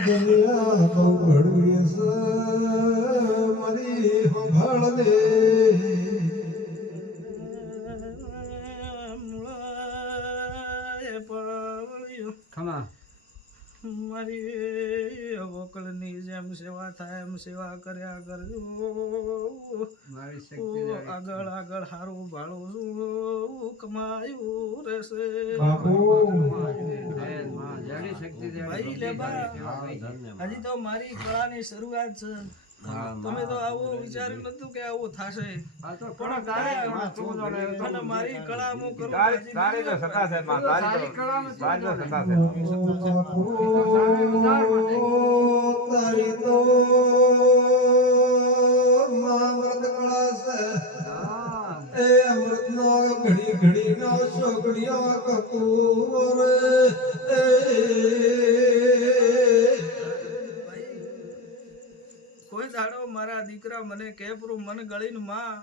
દુનિયા બહુ ઘડવી છે મારી સંભાળ દે ખમા મારી વકલની જેમ સેવા થાય એમ સેવા કર્યા કરજો મારી શક્તિ આગળ આગળ હારું ભાડું છું કમાયું રહેશે બાપુ જાડી શક્તિ ભાઈ લેબા હજી તો મારી કળાની શરૂઆત છે તમે તો આવું વિચાર્યું નતું કે આવું થશે અને મારી કળા હું કરું તારી તો સત્તા છે માં તારી તો સત્તા છે તારી તો અમૃત કળા છે એ અમૃત નો ઘડી ઘડી નો છોકડીઓ કપૂર કોઈ દાડો મારા દીકરા મને કેપરું મન ગળીને માં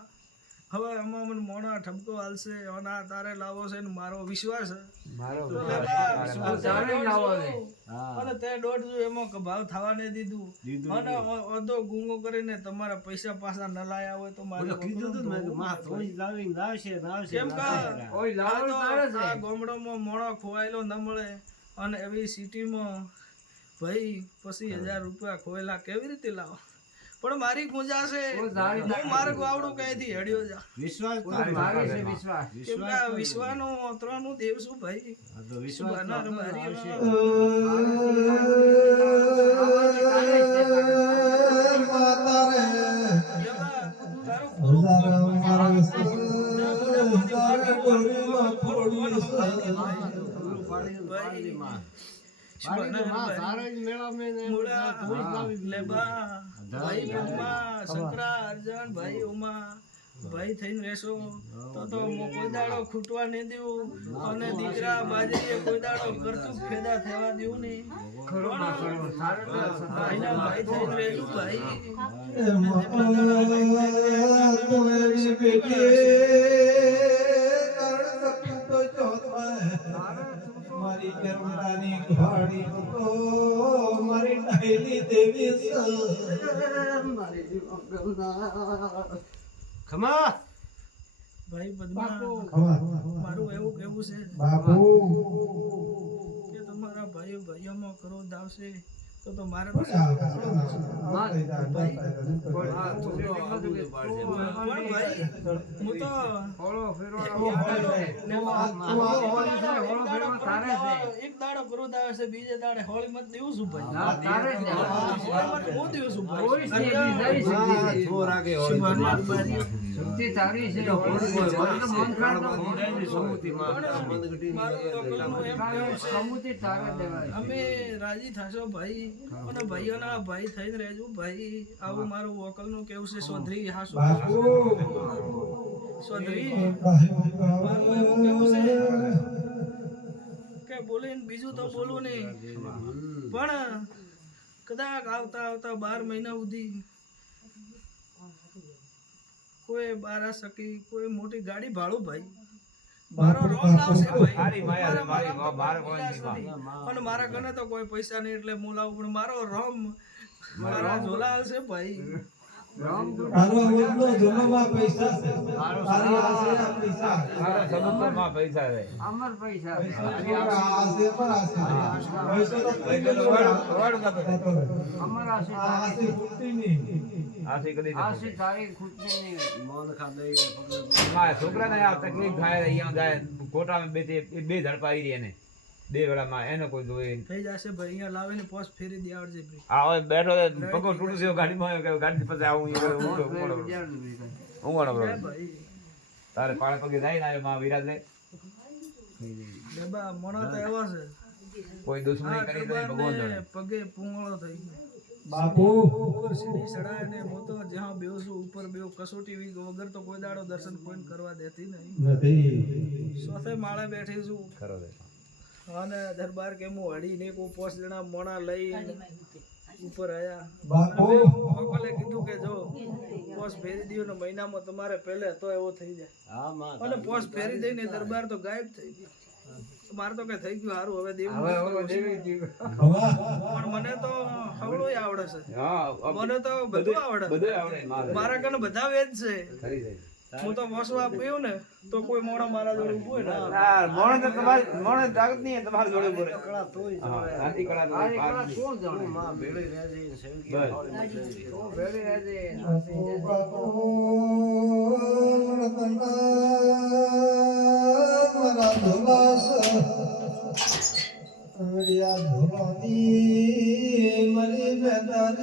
હવે એમાં મને મોણા ઠપકો હાલશે અને આ તારે લાવો છે ને મારો વિશ્વાસ છે મારો અને તે દોઢ જો એમાં ભાવ થવા ને દીધું અને અધો ગુંગો કરીને તમારા પૈસા પાછા ન લાયા હોય તો મારે કેમ કે આ ગામડામાં મોણો ખોવાયેલો ન મળે અને એવી સિટીમાં ભાઈ પછી 1000 રૂપિયા ખોયેલા કેવી રીતે લાવો પણ મારી ગુંજા છે હું મારે ગાવડું કઈથી હેડ્યો જા વિશ્વાસ કેમ કે આ વિશ્વાનો ત્રણનું દેવ છું ભાઈ વિશ્વાના મારી ભાઈ ઉમા ભાઈ થઈને રહેશો તો કોઈ દાડો ખૂટવા નહીં દેવું અને દીકરા બાજરીએ કોઈ દાડો કરતું ફેદા થવા દેવું નહીં ભાઈ થઈને રહેલું ભાઈ મારી કરમરાની ઘોડી તો મારી ડાયલી દેવી ખમા ભાઈ બદમા મારું એવું કેવું છે બાપુ કે તમારા ભાઈઓમાં કરો દાવશે તો મારે એક દાડો ક્રોધ આવે છે બીજે દાડે હોળી મત દેવું છું અમે રાજી થશો ભાઈ અને ભાઈઓના ભાઈ થઈને રહેજો ભાઈ આવું મારું વકલ નું કેવું છે ચૌધરી હાસુ ચૌધરી મારું એવું કેવું છે કે બોલીને બીજું તો બોલું નહીં પણ કદાચ આવતા 12 મહિના સુધી કોઈ 12 સકી કોઈ મોટી ગાડી ભાડું ભાઈ મારો રોમ લાવશે ભાઈ અને મારા ઘરે તો કોઈ પૈસા નહીં એટલે હું લાવું પણ મારો રોમ મારા ઝોલા આવશે ભાઈ તારો ઓલો જન્મમાં પૈસા છે તારી આસે પૈસા તારા સબંધમાં પૈસા છે અમર પૈસા આસે પર આસે પૈસો તો અમર આસે ખૂટતી નહીં આસી કદી આસી તારી ખૂટતી નહીં મોન ખાદે માં છોકરાને આ તકલીફ થાય અહીંયા જાય કોટામાં બે ઝડપા આવી રહી એને બે વેળામાં એને કોઈ જોઈ થઈ જશે ભાઈ અહીંયા લાવીને પોસ્ટ ફેરી દે આવજે ભાઈ આ હવે બેઠો પગો તૂટું છે ગાડીમાં આવ્યો કે ગાડી પછી આવું ઊંઘવાનો ભાઈ તારે પાળે પગે જાય ને માં વિરાજ લે ડબ્બા મોણો તો એવા છે કોઈ દુશ્મની કરી તો ભગવાન જાણે પગે પૂંગળો થઈ ગયો બાપુ ઉપર સીડી ચડાય ને હું તો જ્યાં બેહું છું ઉપર બેહું કસોટી વગર તો કોઈ દાડો દર્શન કોઈ કરવા દેતી નહીં નથી સોથે માળે બેઠી છું ખરો છે અને દરબાર કે હું હડીને કોઈ 5 જણા મોણા લઈ ઉપર આયા બાપુ વકલે કીધું કે જો પોસ્ટ ફેરી દીધો ને મહિનામાં તમારે પહેલે તો એવો થઈ જાય અને પોસ્ટ ફેરી દઈને દરબાર તો ગાયબ થઈ ગયો મારે તો કઈ થઈ ગયું સારું હવે દેવ હવે દેવી જીવ. હવા પણ મને તો હવળોય આવડે છે હા મને તો બધું આવડે બધું આવડે મારે. મારા કને બધા વેદ છે થઈ જાય. હું તો વસવા પીવું ને તો કોઈ મોણો મારા જોડે ઉભો હોય ને ના, મોણે તો તમારી મોણે તાકાત નહીં હોય, તમારી જોડે બોલે. હા, આદિ કળા તો તારી પાર કળા નહીં. કોણ જાણે? બસ. તો ભેળી રહેજે.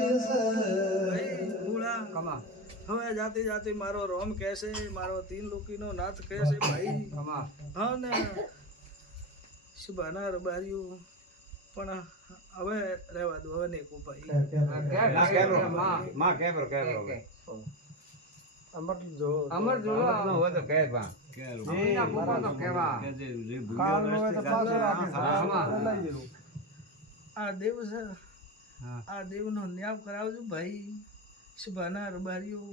ભાઈ ભૂળા કમા હવે જાતે જાતે મારો રોમ કહેશે મારો તીન લોકીનો નાથ કહેશે ભાઈ કમા હા ને શુભાના રબાર્યું પણ હવે રહેવા દો હવે નહીં કહું ભાઈ ના, કેબરો. માં કેબરો, કેબરો. અમર અમર જોલો ન હોય તો કહે બા. અમીના પપ્પા તો કેવા આ દેવ છે હા. આ દેવનો ન્યાય કરાવજો ભાઈ શુભાના રબાર્યું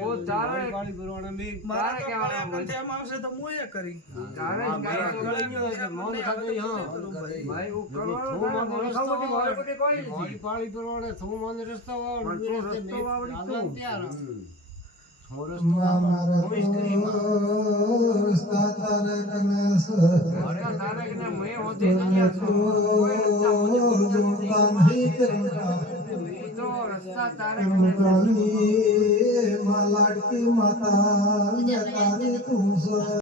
ઓ તારે મારા તો કહેવાનું ગળે હોય. કંઠિયામાં આવશે તો હું એ કરી તારે જ કહેવાનું. ભાઈ હું કરવાનું તારે મને ખબર નથી, મારે બધી કોઈ નથી. પણ તું રસ્તો વાવડી તું. અરે તારે કે મેં હોતે ગયા છો. કોઈ રસ્તા મને ખબર નથી. એ તો રસ્તા તારે કે લાડકી માતા